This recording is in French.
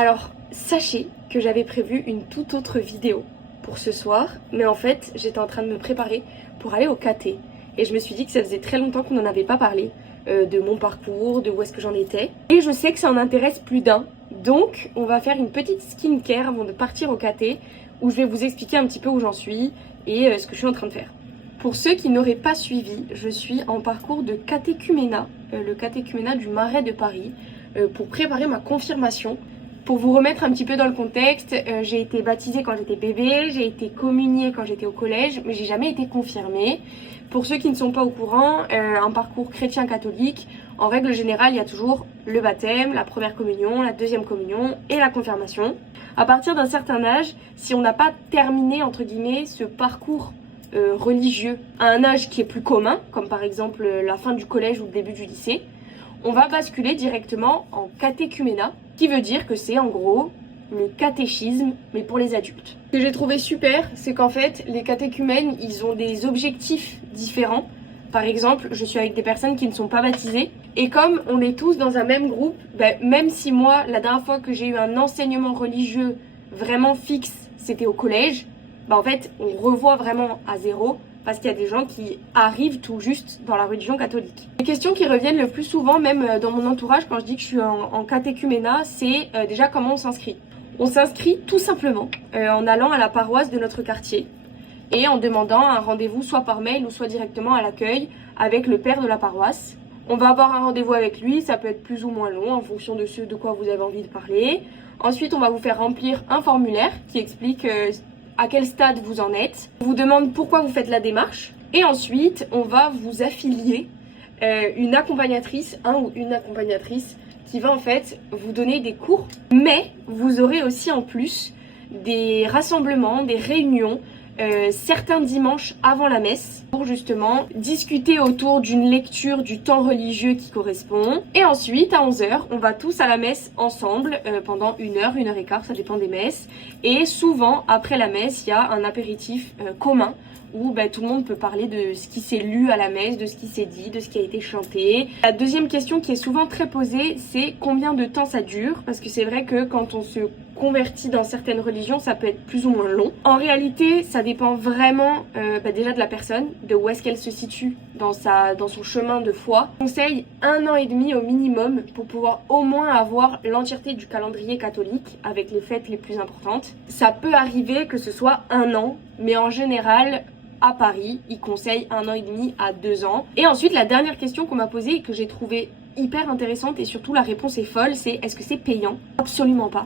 Alors, sachez que j'avais prévu une toute autre vidéo pour ce soir, mais en fait, j'étais en train de me préparer pour aller au KT. Et je me suis dit que ça faisait très longtemps qu'on n'en avait pas parlé, de mon parcours, de où est-ce que j'en étais. Et je sais que ça en intéresse plus d'un. Donc, on va faire une petite skincare avant de partir au KT, où je vais vous expliquer un petit peu où j'en suis et ce que je suis en train de faire. Pour ceux qui n'auraient pas suivi, je suis en parcours de catéchuménat, le catéchuménat du Marais de Paris, pour préparer ma confirmation. Pour vous remettre un petit peu dans le contexte, j'ai été baptisée quand j'étais bébé, j'ai été communiée quand j'étais au collège, mais j'ai jamais été confirmée. Pour ceux qui ne sont pas au courant, un parcours chrétien-catholique, en règle générale, il y a toujours le baptême, la première communion, la deuxième communion et la confirmation. À partir d'un certain âge, si on n'a pas terminé, entre guillemets, ce parcours religieux à un âge qui est plus commun, comme par exemple la fin du collège ou le début du lycée, on va basculer directement en catéchuménat, qui veut dire que c'est en gros le catéchisme, mais pour les adultes. Ce que j'ai trouvé super, c'est qu'en fait, les catéchumènes, ils ont des objectifs différents. Par exemple, je suis avec des personnes qui ne sont pas baptisées, et comme on est tous dans un même groupe, même si moi, la dernière fois que j'ai eu un enseignement religieux vraiment fixe, c'était au collège, en fait, on revoit vraiment à zéro, parce qu'il y a des gens qui arrivent tout juste dans la religion catholique. Les questions qui reviennent le plus souvent, même dans mon entourage, quand je dis que je suis en catéchuménat, c'est déjà comment on s'inscrit. On s'inscrit tout simplement en allant à la paroisse de notre quartier et en demandant un rendez-vous soit par mail ou soit directement à l'accueil avec le père de la paroisse. On va avoir un rendez-vous avec lui, ça peut être plus ou moins long en fonction de ce de quoi vous avez envie de parler. Ensuite, on va vous faire remplir un formulaire qui explique à quel stade vous en êtes. On vous demande pourquoi vous faites la démarche. Et ensuite, on va vous affilier une accompagnatrice, un ou une accompagnatrice, qui va en fait vous donner des cours. Mais vous aurez aussi en plus des rassemblements, des réunions, certains dimanches avant la messe, pour justement discuter autour d'une lecture du temps religieux qui correspond. Et ensuite, à 11h, on va tous à la messe ensemble pendant 1 heure, 1 heure et quart, ça dépend des messes. Et souvent, après la messe, il y a un apéritif commun où tout le monde peut parler de ce qui s'est lu à la messe, de ce qui s'est dit, de ce qui a été chanté. La deuxième question qui est souvent très posée, c'est combien de temps ça dure, parce que c'est vrai que quand on se convertit dans certaines religions, ça peut être plus ou moins long. En réalité, ça dépend vraiment déjà de la personne, de où est-ce qu'elle se situe dans son chemin de foi. Je conseille 1 an et demi au minimum pour pouvoir au moins avoir l'entièreté du calendrier catholique avec les fêtes les plus importantes. Ça peut arriver que ce soit 1 an, mais en général, à Paris, ils conseillent 1 an et demi à 2 ans. Et ensuite, la dernière question qu'on m'a posée et que j'ai trouvée hyper intéressante et surtout la réponse est folle, c'est est-ce que c'est payant? Absolument pas.